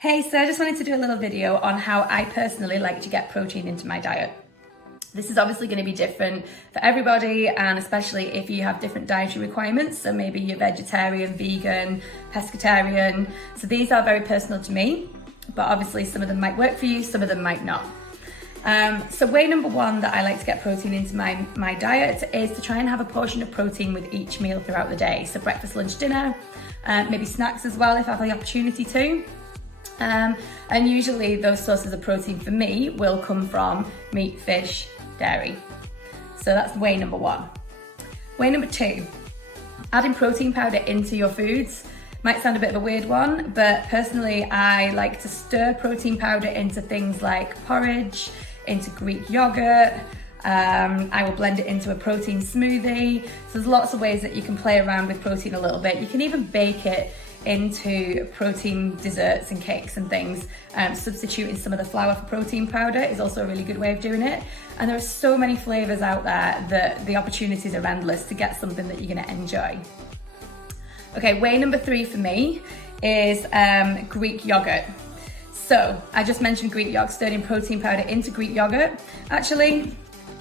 Hey, so I just wanted to do a little video on how I personally like to get protein into my diet. This is obviously going to be different for everybody, and especially if you have different dietary requirements. So maybe you're vegetarian, vegan, pescatarian. So these are very personal to me, but obviously some of them might work for you, some of them might not. So way number one that I like to get protein into my diet is to try and have a portion of protein with each meal throughout the day. So breakfast, lunch, dinner, maybe snacks as well if I have the opportunity to. And usually those sources of protein for me will come from meat, fish, dairy. So that's way number one. Way number two, adding protein powder into your foods. Might sound a bit of a weird one, but personally I like to stir protein powder into things like porridge, into Greek yogurt. I will blend it into a protein smoothie. So there's lots of ways that you can play around with protein a little bit. You can even bake it into protein desserts and cakes and things. Substituting some of the flour for protein powder is also a really good way of doing it. And there are so many flavors out there that the opportunities are endless to get something that you're gonna enjoy. Okay, way number three for me is Greek yogurt. So I just mentioned Greek yogurt, stirring protein powder into Greek yogurt. Actually,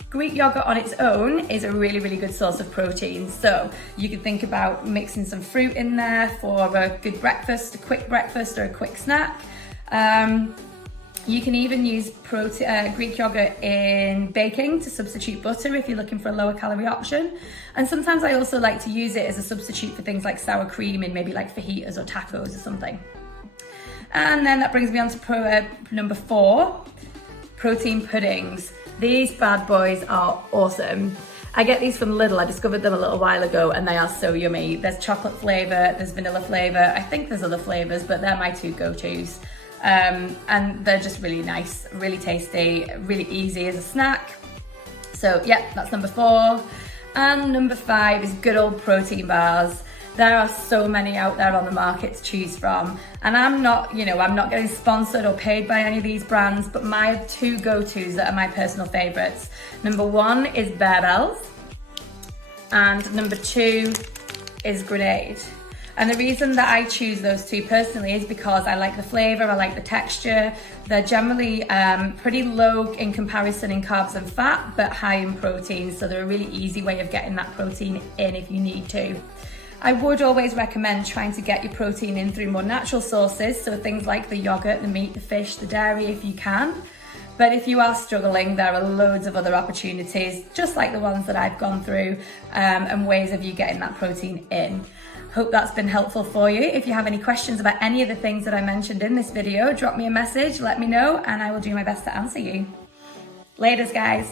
Greek yogurt on its own is a really, really good source of protein. So you could think about mixing some fruit in there for a good breakfast, a quick breakfast or a quick snack. You can even use Greek yogurt in baking to substitute butter if you're looking for a lower calorie option. And sometimes I also like to use it as a substitute for things like sour cream and maybe like fajitas or tacos or something. And then that brings me on to number four, protein puddings. These bad boys are awesome. I get these from Lidl. I discovered them a little while ago and they are so yummy. There's chocolate flavor, there's vanilla flavor. I think there's other flavors, but they're my two go-tos. And they're just really nice, really tasty, really easy as a snack. So yeah, that's number four. And number five is good old protein bars. There are so many out there on the market to choose from. And I'm not getting sponsored or paid by any of these brands, but my two go-tos that are my personal favorites. Number one is Barebells, and number two is Grenade. And the reason that I choose those two personally is because I like the flavor, I like the texture. They're generally pretty low in comparison in carbs and fat, but high in protein. So they're a really easy way of getting that protein in if you need to. I would always recommend trying to get your protein in through more natural sources, so things like the yogurt, the meat, the fish, the dairy if you can. But if you are struggling, there are loads of other opportunities, just like the ones that I've gone through, and ways of you getting that protein in. Hope that's been helpful for you. If you have any questions about any of the things that I mentioned in this video, drop me a message, let me know, and I will do my best to answer you. Laters, guys.